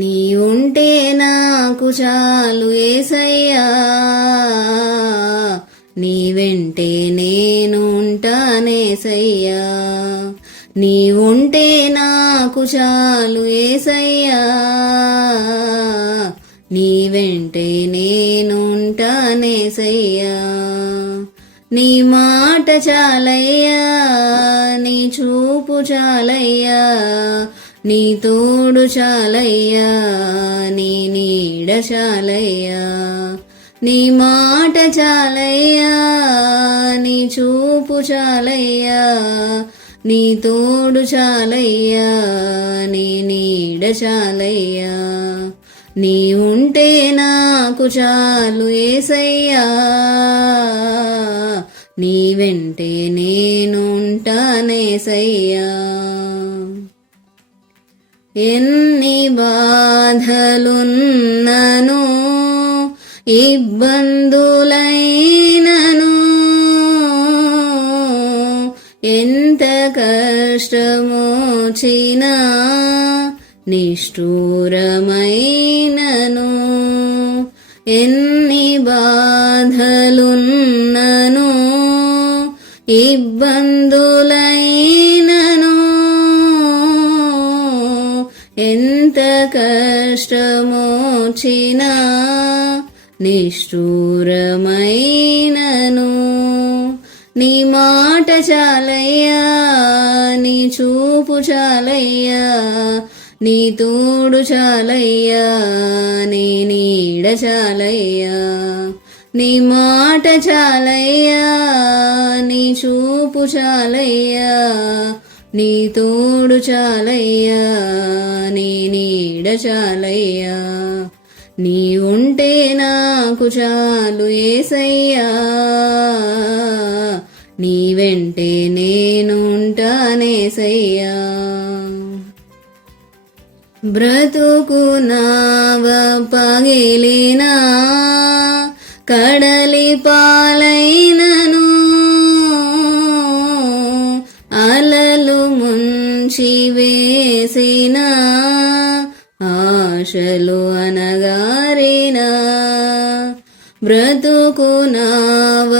నీ ఉంటే నాకు చాలు యేసయ్యా, నీ వెంటే నేను ఉంటానేసయ్యా. నీ ఉంటే నాకు చాలు యేసయ్యా, నీ వెంటే నేను ఉంటానేసయ్యా. నీ మాట చాలయ్యా, నీ చూపు చాలయ్యా, నీ తోడు చాలయ్యా, నీ నీడ చాలయ్యా. నీ మాట చాలయ్యా, నీ చూపు చాలయ్యా, నీ తోడు చాలయ్యా, నీ నీడ చాలయ్యా. నీ ఉంటే నాకు చాలు యేసయ్యా, నీ వెంటే నేను ఉంటానేసయ్యా. ఎన్ని బాధలున్నను ఇబ్బందులైనను, ఎంత కష్టమొచ్చినా నిష్ఠూరమైనను, ఎన్ని బాధలున్నను ఇబ్బందులైనను, ఎంత కష్టమొచ్చినా నిష్ఠూరమైనను. నీ మాట చాలయ్యా, నీ చూపు చాలయ్యా, నీ తోడు చాలయ్యా, నీ నీడ చాలయ్యా. నీ మాట చాలయ్యా, నీ చూపు చాలయ్యా, నీ తోడు చాలయ్యా, నీ నీడ చాలయ్యా. నీ ఉంటే నాకు చాలు యేసయ్యా, నీ వెంటే నేను ఉంటానేసయ్యా. బ్రతుకు నావ పగిలినా కడలి పాలైనను, అలలు ముంచి వేసిన ఆశలు అనగారినా, బ్రతుకు నావ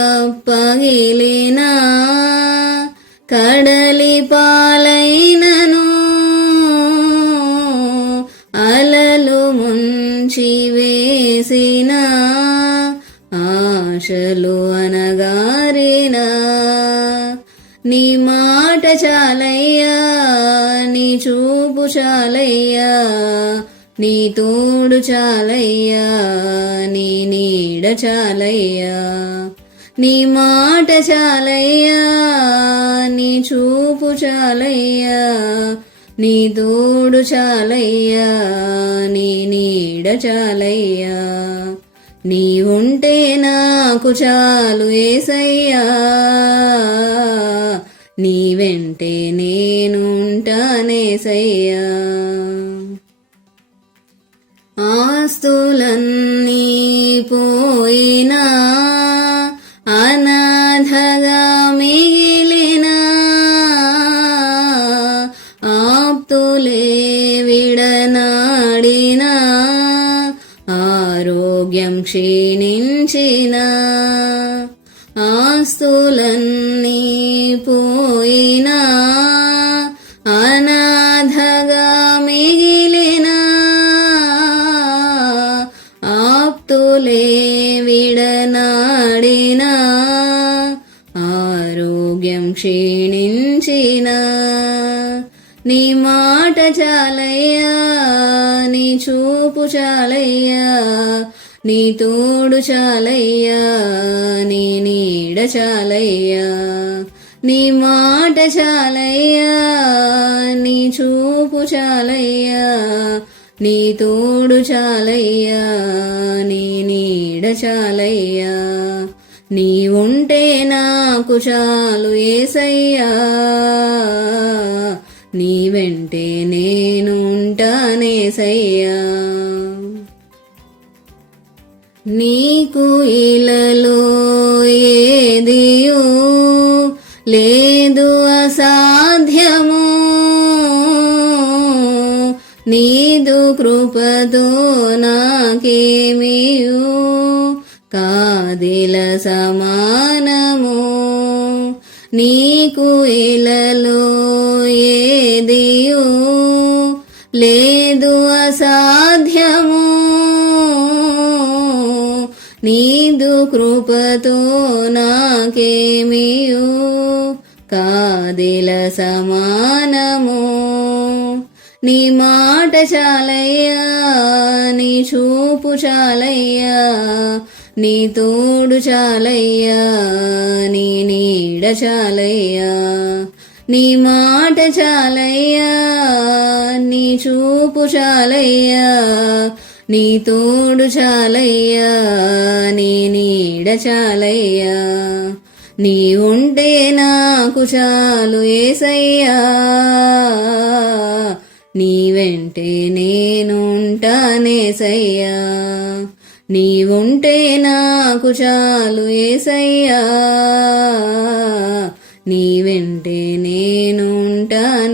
పగిలినా కడలి పాలైనను, అలలు ముంచి వేసిన ఆశలు అనగారినా. నీ మాట చాలయ్యా, నీ చూపు చాలయ్యా, నీ తోడు చాలయ్యా, నీ నీడ చాలయ్యా. నీ మాట చాలయ్యా, నీ చూపు చాలయ్యా, నీ తోడు చాలయ్యా, నీ నీడ చాలయ్యా. నీ ఉంటే నాకు చాలు యేసయ్యా, నీ వెంటే నేను ఉంటానేసయ్యా. ఆస్తులన్నీ పోయినా అనాథగా మిగిలినా, ఆప్తులే విడనాడినా, ఆరోగ్యం క్షీణించిన, ఆస్తులన్నీ పోయినా అనాథగా మిగిలిన, ఆప్తులే విడనాడిన, ఆరోగ్యం క్షీణించిన. నీ మాట చాలయ్యా, నీ చూపు చాలయ్యా, నీ తోడు చాలయ్యా, నీ నీడ చాలయ్యా. నీ మాట చాలయ్యా, నీ చూపు చాలయ్యా, నీ తోడు చాలయ్యా, నీ నీడ చాలయ్యా. నీ ఉంటే నాకు చాలు యేసయ్యా, నీ వెంటే నేను ఉంటానేసయ్యా. నీకు ఇలలో ఏదియో లేదు అసాధ్యము, నీదు కృపతో నాకేమియు కాదిల సమానము నీకు ఇలలో ఏదియు లేదు అసాధ్యము నీదు కృపతో నాకేమియు కాదిల సమానము నీ మాట చాలయ్యా నీ చూపు చాలయ్యా నీ తోడు చాలయ్యా నీ నీడ చాలయ్యా నీ మాట చాలయ్యా నీ చూపు చాలయ్యా నీ తోడు చాలయ్యా నీ నీడ చాలయ్యా నీ ఉంటే నాకు చాలు యేసయ్యా నీ వెంటే నేనుంటానేసయ్యా నీ ఉంటే నాకు చాలు యేసయ్యా నీ వెంటే నేనుంటానేసయ్యా